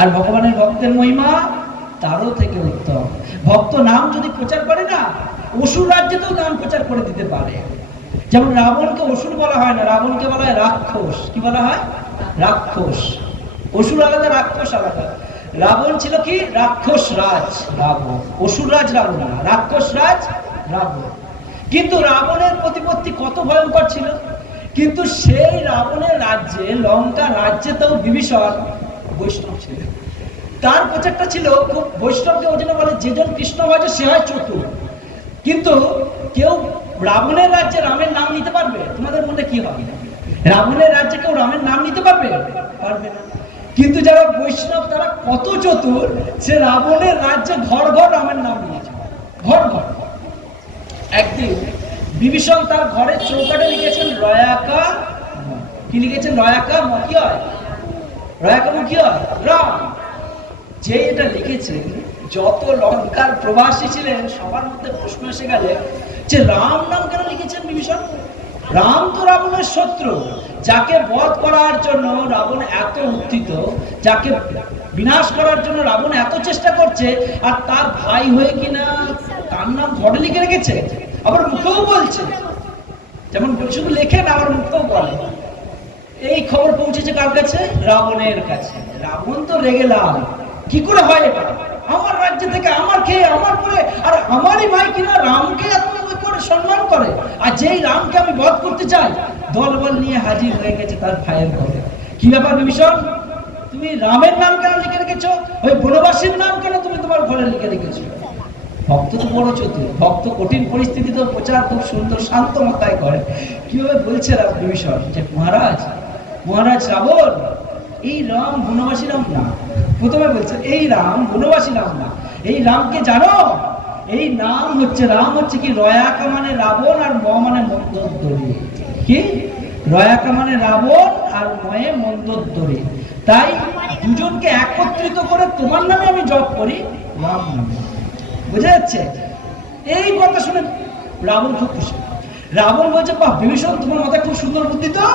আর ভগবানের ভক্তের মহিমা তারও থেকে উত্তম। ভক্ত নাম যদি প্রচার করে না, অসুর রাজ্যেতেও নাম প্রচার করে দিতে পারে। যেমন রাবণকে অসুর বলা হয় না, রাবণকে বলা হয় রাক্ষস। কি বলা হয়? রাক্ষস। অসুর আলাদা, রাক্ষস আলাদা। রাবণ ছিল কি? রাক্ষস রাজ, রাবণ। অসুর রাজ, রাবণ না, রাক্ষস রাজ, রাবণ। কিন্তু রাবণের প্রতিপত্তি কত ভয়ঙ্কর ছিল। কিন্তু সেই রাবণের রাজ্যে, লঙ্কা রাজ্যে তো বিভীষণ বৈষ্ণব ছিল। তার প্রচারটা ছিল খুব বৈষ্ণবকে ওই জন্য বলে যেজন কৃষ্ণ ভজে সে হয় চতুর। কিন্তু কেউ রাবণের রাজ্যে রামের নাম নিতে পারবে? তোমাদের মধ্যে কি হবে? রাবণের রাজ্যে কেউ রামের নাম নিতে পারবে? পারবে না। কিন্তু যারা বৈষ্ণব, তারা কত চতুর, সে রাবণের রাজ্যে ঘর ঘর রামের নাম নিয়েছে। ঘর ঘর। একদিন বিভীষণ তার ঘরের চৌকাটে লিখেছেন, রয়াকা কি লিখেছেন? রয়াকা কি হয়? রয়াকা কি রাম। যে এটা লিখেছেন, যত লঙ্কার প্রবাসী ছিলেন, সবার মধ্যে প্রশ্ন এসে গেলে, যে রাম নাম কেন লিখেছেন বিভীষণ? রাম তো রাবণের শত্রু, যাকে বধ করার জন্য রাবণ এত উত্থিত, যাকে বিনাশ করার জন্য রাবণ এত চেষ্টা করছে, আর তার ভাই হয়ে কিনা তার নাম ঘরে লিখে রেখেছে, আবার মুখেও বলছে। যেমন শুধু লেখে না আবার মুখেও বলে। এই খবর পৌঁছেছে কার কাছে? রাবণের কাছে। রাবণ তো রেগে লাল। কি করে হয় এটা? আমার রাজ্য থেকে আমার খেয়ে, আমার পরে, আর আমারই ভাই কিনা রামকে এত করে সম্মান করে? আর যেই রামকে আমি বধ করতে চাই, দলবল নিয়ে হাজির হয়ে গেছে তার ভাইয়ের ঘরে। কি ব্যাপার বিভীষণ? তুমি রামের নাম কেন লিখে রেখেছো? ওই বনবাসীর নাম কেন তুমি তোমার ঘরে লিখে রেখেছো? ভক্ত তো বড় চতুর। ভক্ত কঠিন পরিস্থিতিতেও প্রচার খুব সুন্দর, শান্ত মাথায় করে। কীভাবে বলছে বিভীষণ? যে মহারাজ মহারাজ রাবণ এই রাম বনবাসী রাম না। প্রথমে বলছে, এই রাম বনবাসী রাম না। এই রামকে জানো? এই নাম হচ্ছে, রাম হচ্ছে কি? রয়াকা মানে রাবণ আর ম মানে মন্দোদরী কি? রয়াকা মানে রাবণ আর ময়ে মন্দোদরী তাই দুজনকে একত্রিত করে তোমার নামে আমি জপ করি, রাম নামে। বুঝা যাচ্ছে? এই কথা শুনে রাবণ খুব খুশি। রাবণ বলছে, বাহ, বিভীষণ তোমার মাথায় খুব সুন্দর বুদ্ধি তো।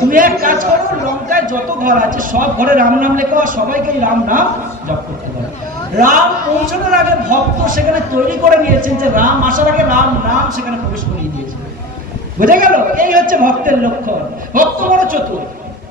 তুমি এক কাজ করো, লঙ্কায় যত ঘর আছে, সব ঘরে রাম নাম লেখো আর সবাইকে রাম নাম জপ করতে পারে রাম পৌঁছানোর আগে ভক্ত সেখানে তৈরি করে নিয়েছেন যে রাম আসার আগে রাম নাম সেখানে প্রবেশ করিয়ে দিয়েছে। বুঝে গেল? এই হচ্ছে ভক্তের লক্ষণ। ভক্ত বড় চতুর।